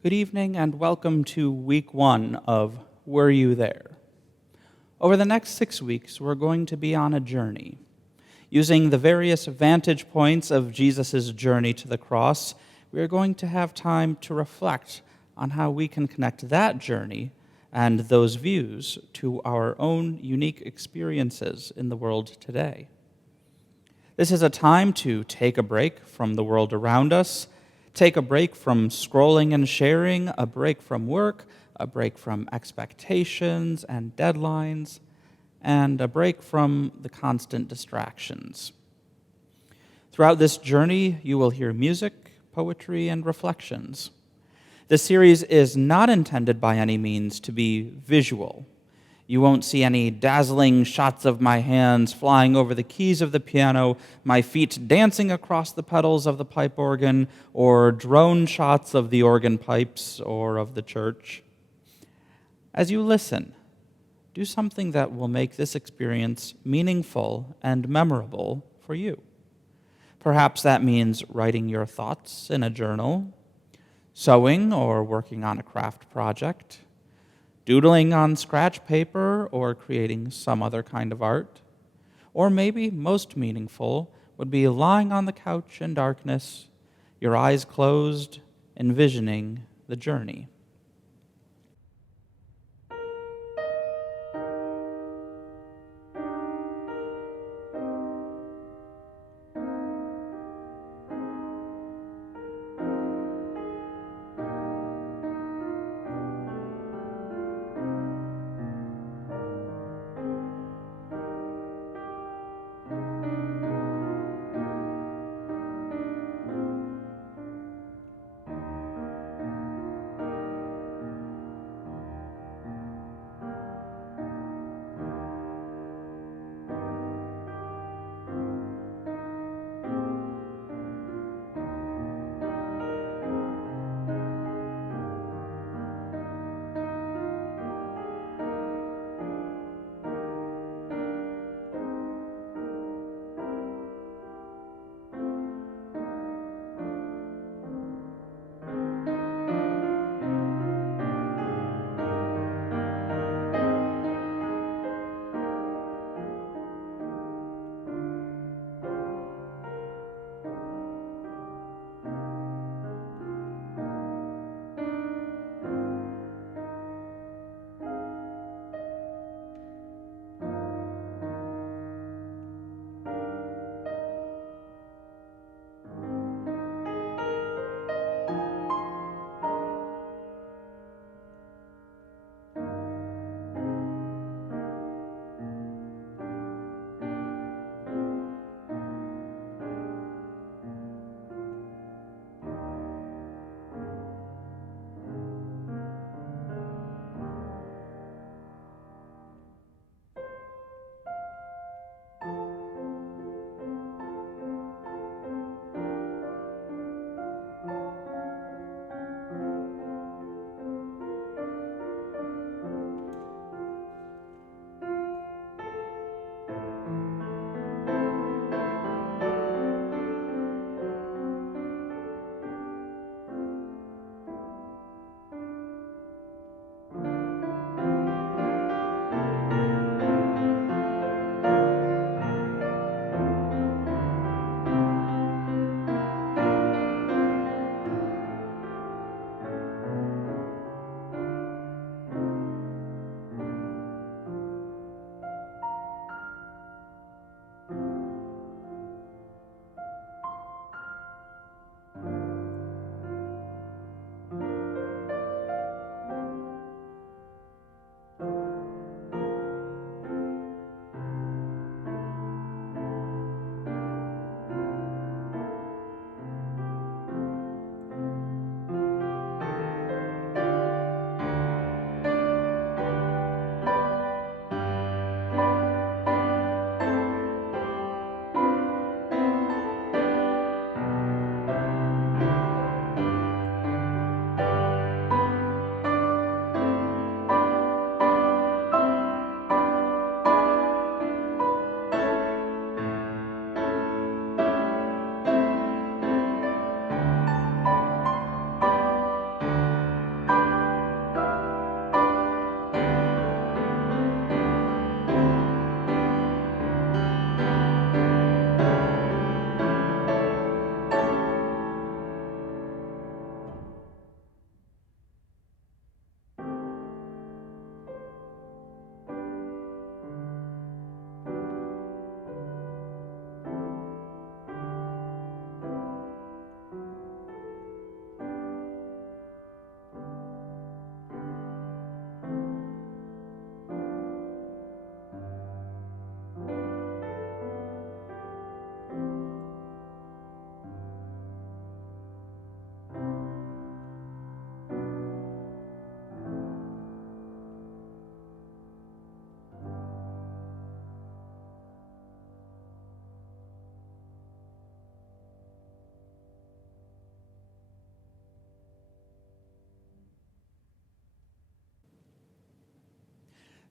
Good evening and welcome to week 1 of Were You There? Over the next 6 weeks, we're going to be on a journey. Using the various vantage points of Jesus' journey to the cross, we are going to have time to reflect on how we can connect that journey and those views to our own unique experiences in the world today. This is a time to take a break from the world around us, take a break from scrolling and sharing, a break from work, a break from expectations and deadlines, and a break from the constant distractions. Throughout this journey, you will hear music, poetry, and reflections. This series is not intended by any means to be visual. You won't see any dazzling shots of my hands flying over the keys of the piano, my feet dancing across the pedals of the pipe organ, or drone shots of the organ pipes or of the church. As you listen, do something that will make this experience meaningful and memorable for you. Perhaps that means writing your thoughts in a journal, sewing or working on a craft project, doodling on scratch paper or creating some other kind of art. Or maybe most meaningful would be lying on the couch in darkness, your eyes closed, envisioning the journey.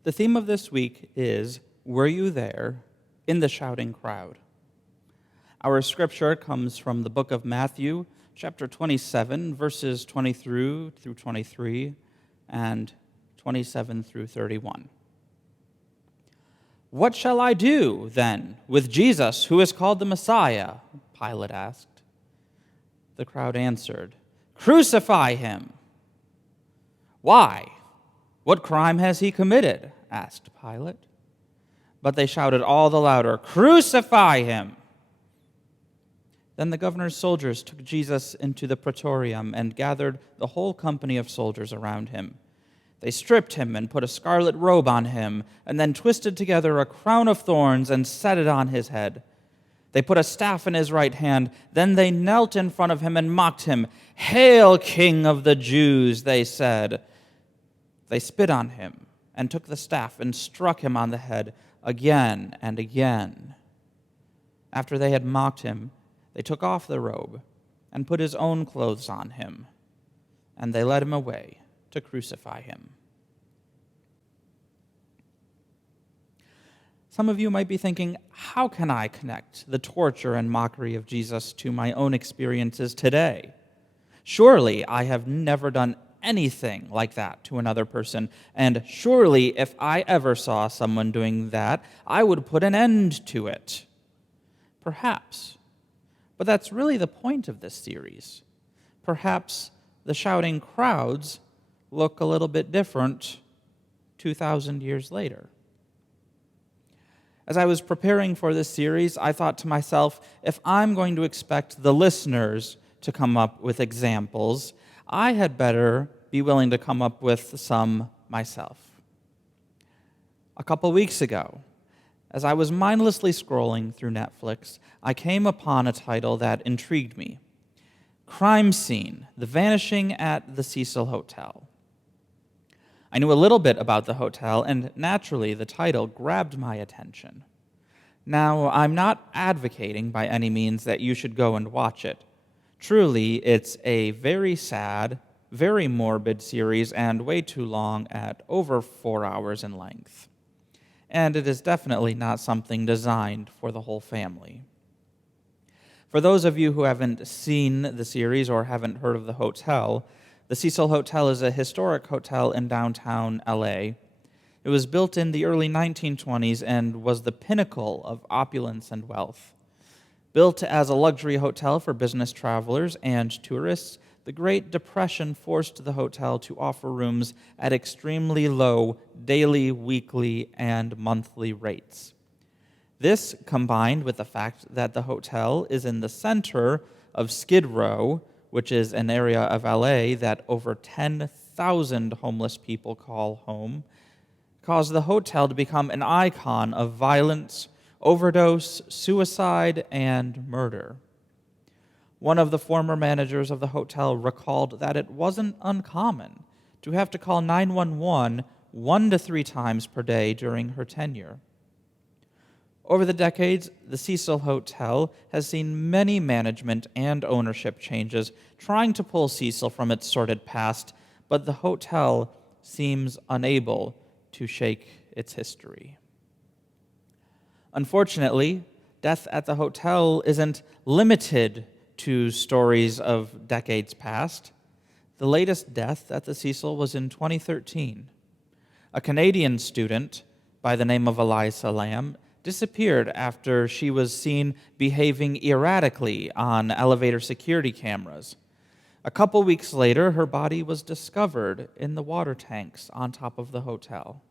The theme of this week is, Were You There? In the Shouting Crowd. Our scripture comes from the book of Matthew, chapter 27, verses 20 through 23, and 27 through 31. "What shall I do, then, with Jesus, who is called the Messiah?" Pilate asked. The crowd answered, "Crucify him!" "Why? What crime has he committed?" asked Pilate. But they shouted all the louder, "Crucify him!" Then the governor's soldiers took Jesus into the praetorium and gathered the whole company of soldiers around him. They stripped him and put a scarlet robe on him, and then twisted together a crown of thorns and set it on his head. They put a staff in his right hand. Then they knelt in front of him and mocked him. "Hail, King of the Jews," they said. They spit on him and took the staff and struck him on the head again and again. After they had mocked him, they took off the robe and put his own clothes on him, and they led him away to crucify him. Some of you might be thinking, how can I connect the torture and mockery of Jesus to my own experiences today? Surely I have never done anything like that to another person, and surely if I ever saw someone doing that, I would put an end to it. Perhaps. But that's really the point of this series. Perhaps the shouting crowds look a little bit different 2,000 years later. As I was preparing for this series, I thought to myself, if I'm going to expect the listeners to come up with examples, I had better be willing to come up with some myself. A couple weeks ago, as I was mindlessly scrolling through Netflix, I came upon a title that intrigued me. Crime Scene: The Vanishing at the Cecil Hotel. I knew a little bit about the hotel, and naturally the title grabbed my attention. Now, I'm not advocating by any means that you should go and watch it. Truly, it's a very sad, very morbid series and way too long at over 4 hours in length. And it is definitely not something designed for the whole family. For those of you who haven't seen the series or haven't heard of the hotel, the Cecil Hotel is a historic hotel in downtown LA. It was built in the early 1920s and was the pinnacle of opulence and wealth. Built as a luxury hotel for business travelers and tourists, the Great Depression forced the hotel to offer rooms at extremely low daily, weekly, and monthly rates. This, combined with the fact that the hotel is in the center of Skid Row, which is an area of LA that over 10,000 homeless people call home, caused the hotel to become an icon of violence, overdose, suicide, and murder. One of the former managers of the hotel recalled that it wasn't uncommon to have to call 911 1 to 3 times per day during her tenure. Over the decades, the Cecil Hotel has seen many management and ownership changes trying to pull Cecil from its sordid past, but the hotel seems unable to shake its history. Unfortunately, death at the hotel isn't limited to stories of decades past. The latest death at the Cecil was in 2013. A Canadian student by the name of Elisa Lam disappeared after she was seen behaving erratically on elevator security cameras. A couple weeks later, her body was discovered in the water tanks on top of the hotel.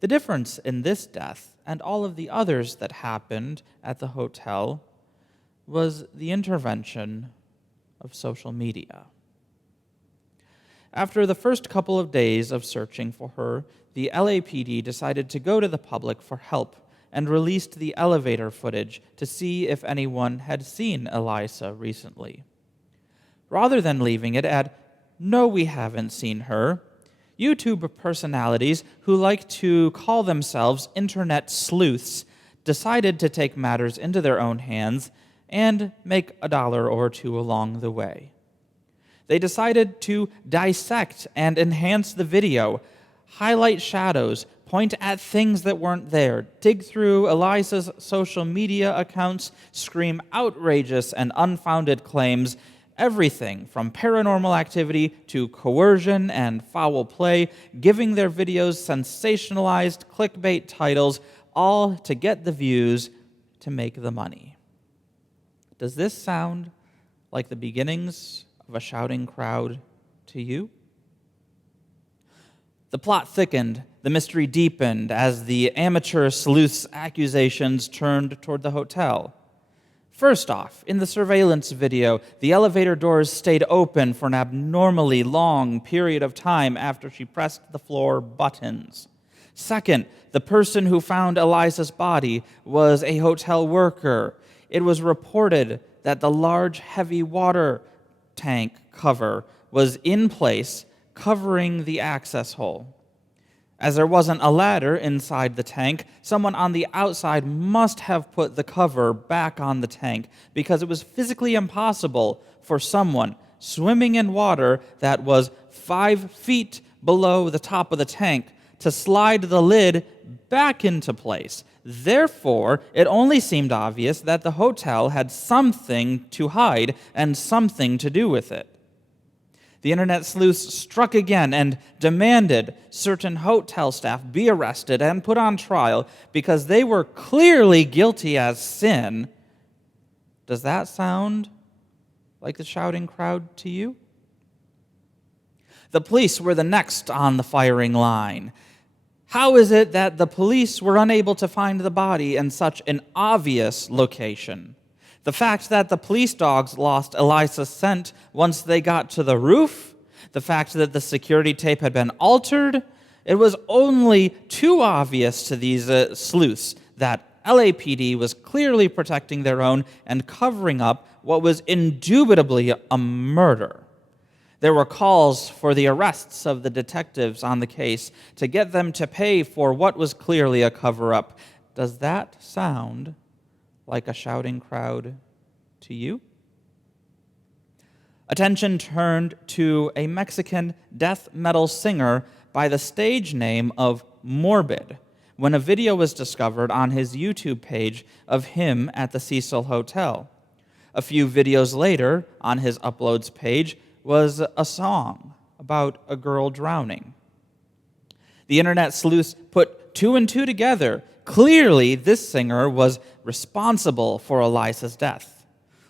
The difference in this death and all of the others that happened at the hotel was the intervention of social media. After the first couple of days of searching for her, the LAPD decided to go to the public for help and released the elevator footage to see if anyone had seen Elisa recently. Rather than leaving it at, "No, we haven't seen her," YouTube personalities who like to call themselves internet sleuths decided to take matters into their own hands and make $1 or $2 along the way. They decided to dissect and enhance the video, highlight shadows, point at things that weren't there, dig through Eliza's social media accounts, scream outrageous and unfounded claims, everything from paranormal activity to coercion and foul play, giving their videos sensationalized clickbait titles, all to get the views, to make the money. Does this sound like the beginnings of a shouting crowd to you? The plot thickened, the mystery deepened as the amateur sleuth's accusations turned toward the hotel. First off, in the surveillance video, the elevator doors stayed open for an abnormally long period of time after she pressed the floor buttons. Second, the person who found Eliza's body was a hotel worker. It was reported that the large, heavy water tank cover was in place, covering the access hole. As there wasn't a ladder inside the tank, someone on the outside must have put the cover back on the tank because it was physically impossible for someone swimming in water that was 5 feet below the top of the tank to slide the lid back into place. Therefore, it only seemed obvious that the hotel had something to hide and something to do with it. The internet sleuths struck again and demanded certain hotel staff be arrested and put on trial because they were clearly guilty as sin. Does that sound like the shouting crowd to you? The police were the next on the firing line. How is it that the police were unable to find the body in such an obvious location? The fact that the police dogs lost Eliza's scent once they got to the roof, the fact that the security tape had been altered, it was only too obvious to these sleuths that LAPD was clearly protecting their own and covering up what was indubitably a murder. There were calls for the arrests of the detectives on the case to get them to pay for what was clearly a cover-up. Does that sound like a shouting crowd to you? Attention turned to a Mexican death metal singer by the stage name of Morbid when a video was discovered on his YouTube page of him at the Cecil Hotel. A few videos later, on his uploads page, was a song about a girl drowning. The internet sleuths put two and two together. Clearly, this singer was responsible for Eliza's death.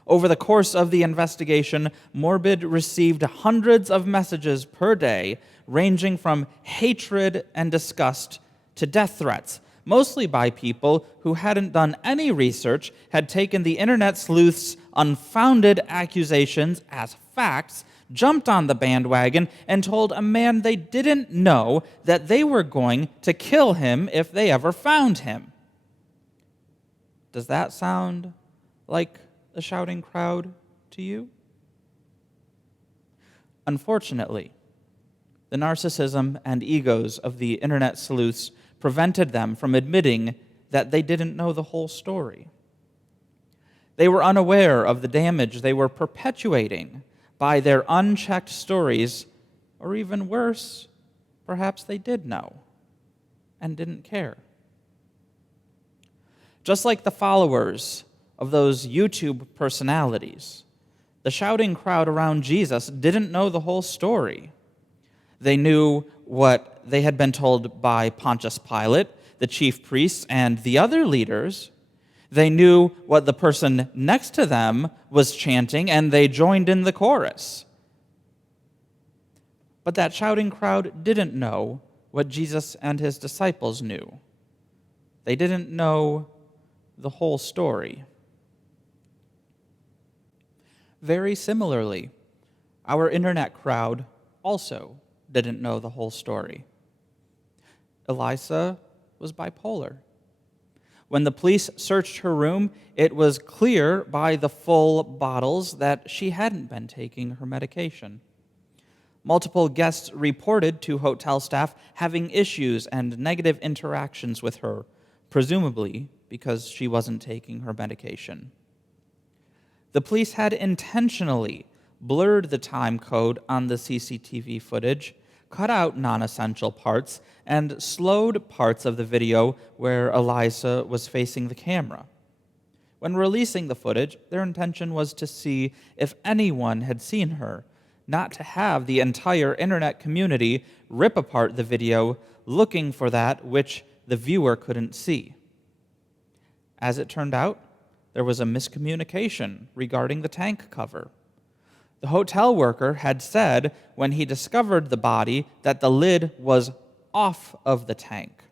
Over the course of the investigation, Morbid received hundreds of messages per day, ranging from hatred and disgust to death threats, mostly by people who hadn't done any research, had taken the internet sleuths' unfounded accusations as facts, jumped on the bandwagon, and told a man they didn't know that they were going to kill him if they ever found him. Does that sound like a shouting crowd to you? Unfortunately, the narcissism and egos of the internet sleuths prevented them from admitting that they didn't know the whole story. They were unaware of the damage they were perpetuating by their unchecked stories, or even worse, perhaps they did know and didn't care. Just like the followers of those YouTube personalities, the shouting crowd around Jesus didn't know the whole story. They knew what they had been told by Pontius Pilate, the chief priests, and the other leaders. They knew what the person next to them was chanting, and they joined in the chorus. But that shouting crowd didn't know what Jesus and his disciples knew. They didn't know the whole story. Very similarly, our internet crowd also didn't know the whole story. Eliza was bipolar. When the police searched her room, it was clear by the full bottles that she hadn't been taking her medication. Multiple guests reported to hotel staff having issues and negative interactions with her, presumably because she wasn't taking her medication. The police had intentionally blurred the time code on the CCTV footage, cut out non-essential parts, and slowed parts of the video where Eliza was facing the camera. When releasing the footage, their intention was to see if anyone had seen her, not to have the entire internet community rip apart the video looking for that which the viewer couldn't see. As it turned out, there was a miscommunication regarding the tank cover. The hotel worker had said when he discovered the body that the lid was off of the tank.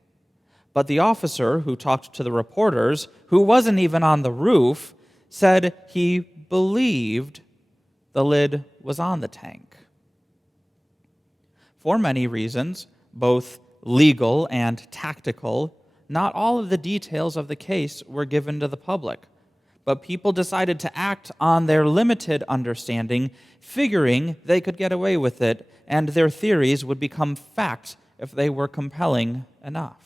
But the officer who talked to the reporters, who wasn't even on the roof, said he believed the lid was on the tank. For many reasons, both legal and tactical, not all of the details of the case were given to the public, but people decided to act on their limited understanding, figuring they could get away with it, and their theories would become fact if they were compelling enough.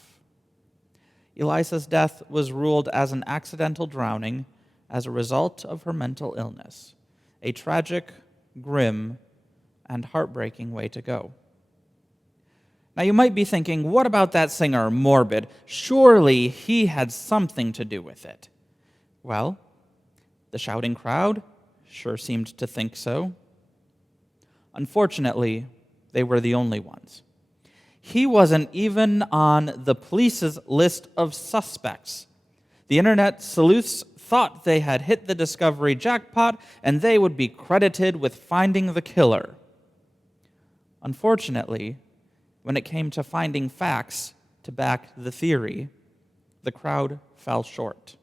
Eliza's death was ruled as an accidental drowning as a result of her mental illness, a tragic, grim, and heartbreaking way to go. Now you might be thinking, what about that singer, Morbid? Surely he had something to do with it. Well, the shouting crowd sure seemed to think so. Unfortunately, they were the only ones. He wasn't even on the police's list of suspects. The internet sleuths thought they had hit the discovery jackpot and they would be credited with finding the killer. Unfortunately, when it came to finding facts to back the theory, the crowd fell short.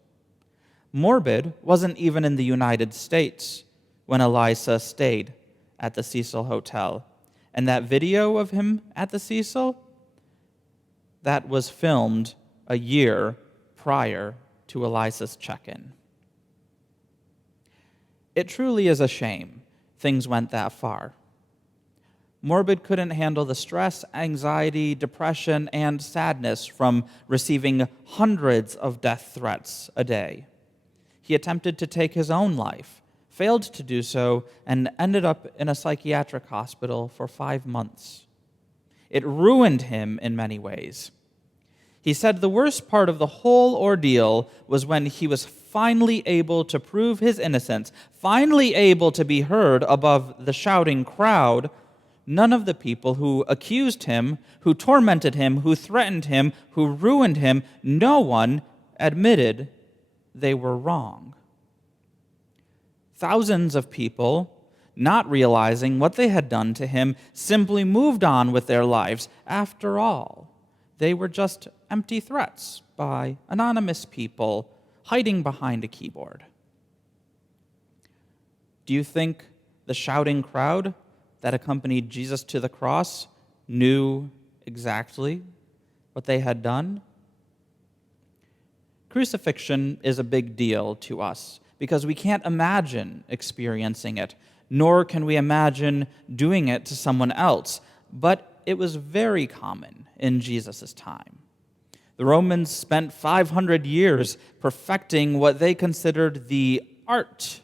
Morbid wasn't even in the United States when Eliza stayed at the Cecil Hotel. And that video of him at the Cecil, that was filmed a year prior to Eliza's check-in. It truly is a shame things went that far. Morbid couldn't handle the stress, anxiety, depression, and sadness from receiving hundreds of death threats a day. He attempted to take his own life, failed to do so, and ended up in a psychiatric hospital for 5 months. It ruined him in many ways. He said the worst part of the whole ordeal was when he was finally able to prove his innocence, finally able to be heard above the shouting crowd. None of the people who accused him, who tormented him, who threatened him, who ruined him, no one admitted they were wrong. Thousands of people, not realizing what they had done to him, simply moved on with their lives. After all, they were just empty threats by anonymous people hiding behind a keyboard. Do you think the shouting crowd that accompanied Jesus to the cross knew exactly what they had done? Crucifixion is a big deal to us because we can't imagine experiencing it, nor can we imagine doing it to someone else. But it was very common in Jesus' time. The Romans spent 500 years perfecting what they considered the art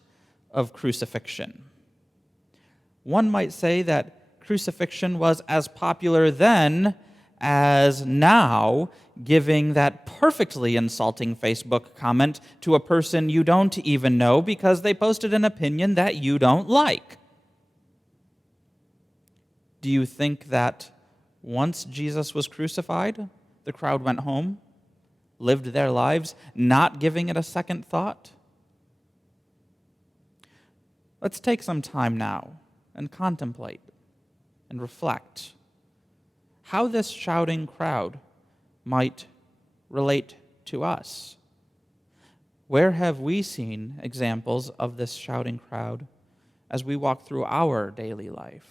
of crucifixion. One might say that crucifixion was as popular then as now, giving that perfectly insulting Facebook comment to a person you don't even know because they posted an opinion that you don't like. Do you think that once Jesus was crucified, the crowd went home, lived their lives, not giving it a second thought? Let's take some time now and contemplate and reflect how this shouting crowd might relate to us. Where have we seen examples of this shouting crowd as we walk through our daily life?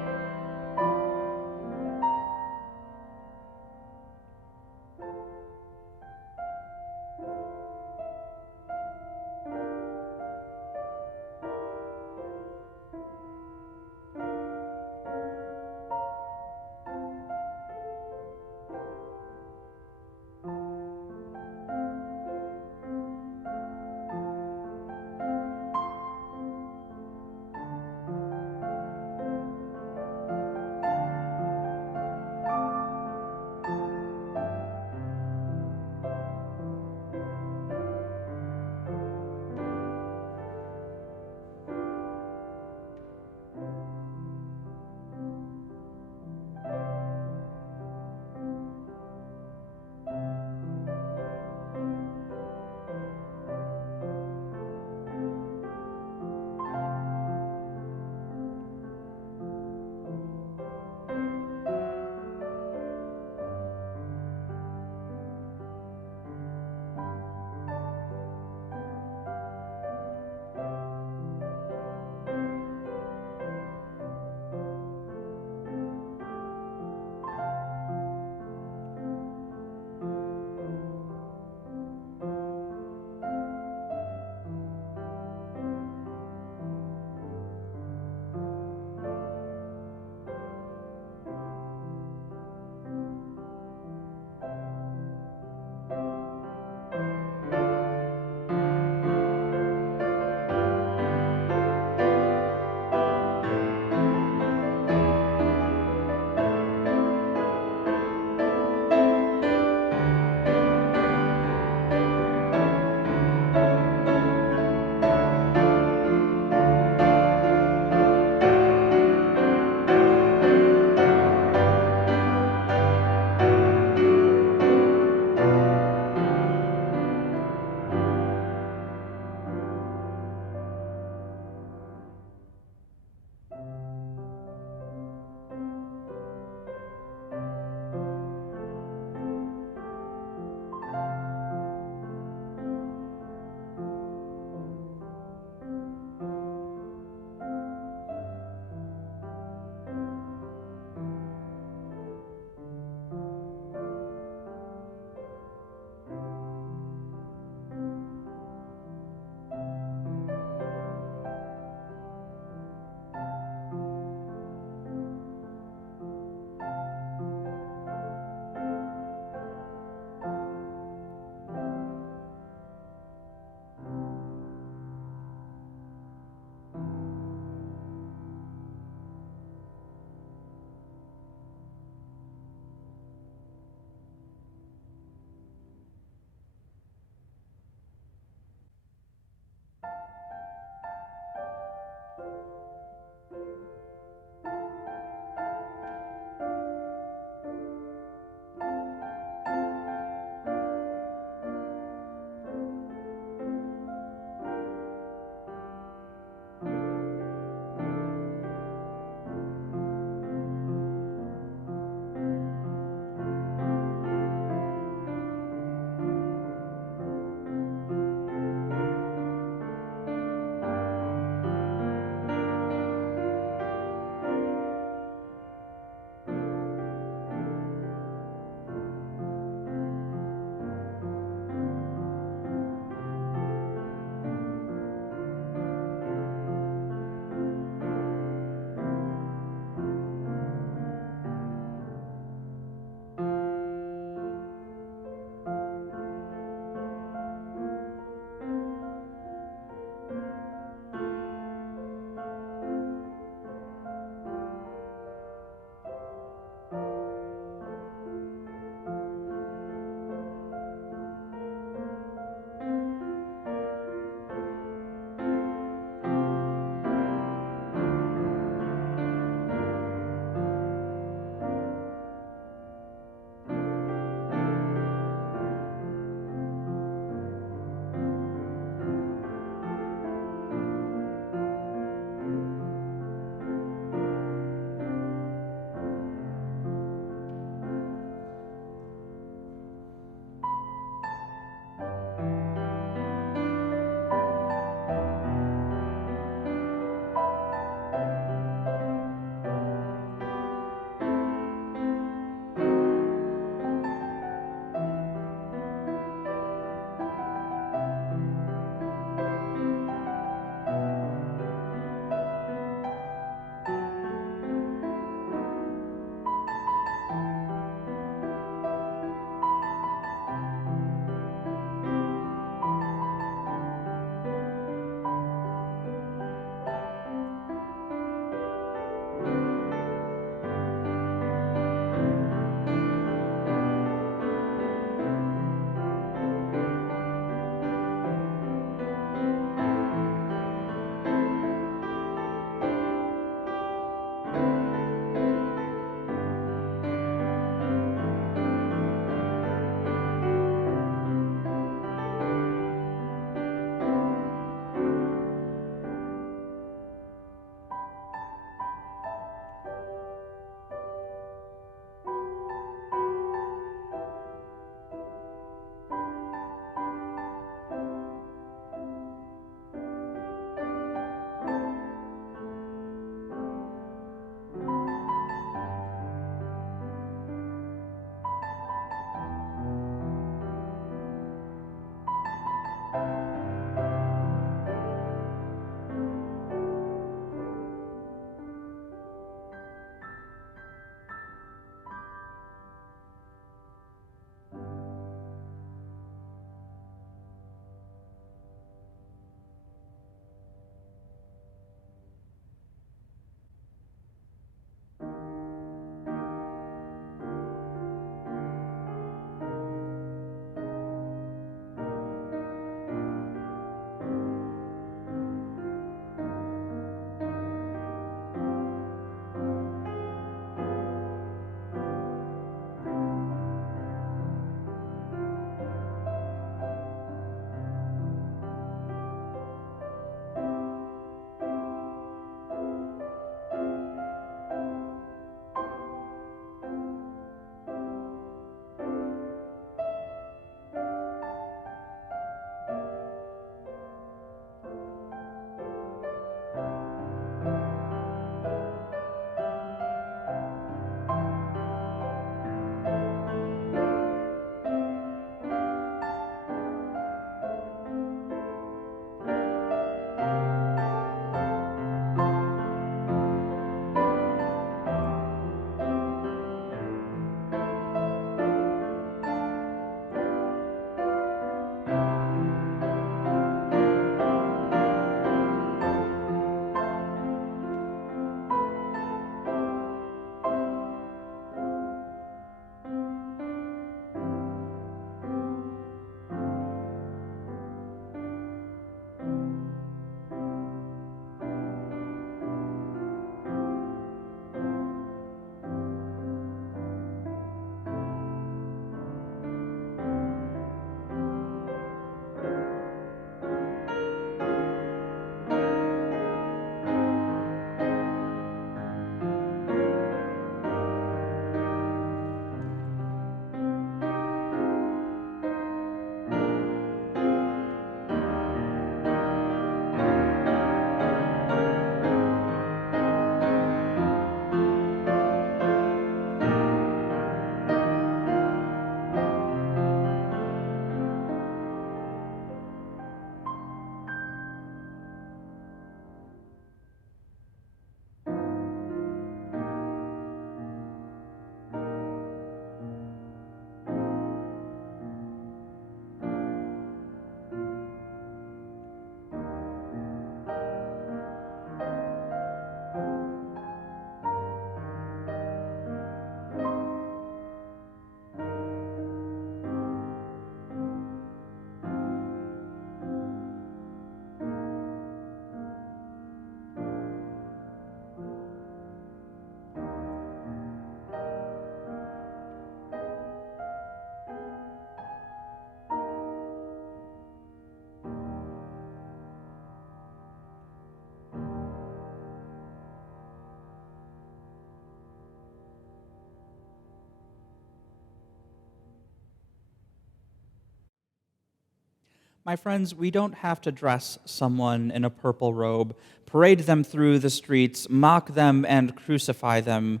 My friends, we don't have to dress someone in a purple robe, parade them through the streets, mock them, and crucify them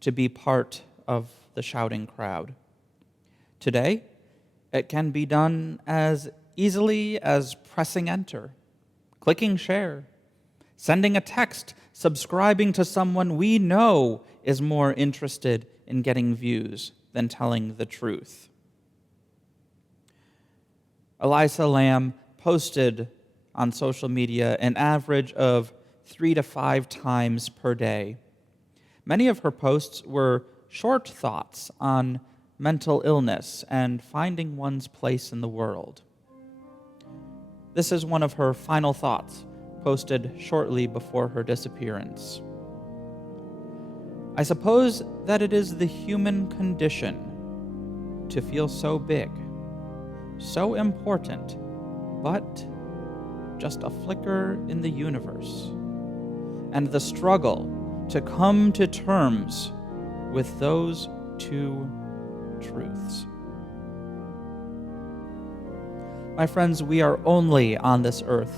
to be part of the shouting crowd. Today, it can be done as easily as pressing enter, clicking share, sending a text, subscribing to someone we know is more interested in getting views than telling the truth. Elisa Lam posted on social media an average of 3 to 5 times per day. Many of her posts were short thoughts on mental illness and finding one's place in the world. This is one of her final thoughts, posted shortly before her disappearance. I suppose that it is the human condition to feel so big, so important, but just a flicker in the universe, and the struggle to come to terms with those two truths. My friends, we are only on this earth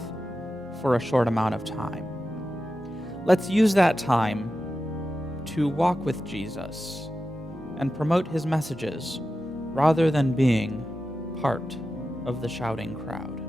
for a short amount of time. Let's use that time to walk with Jesus and promote his messages rather than being part of the shouting crowd.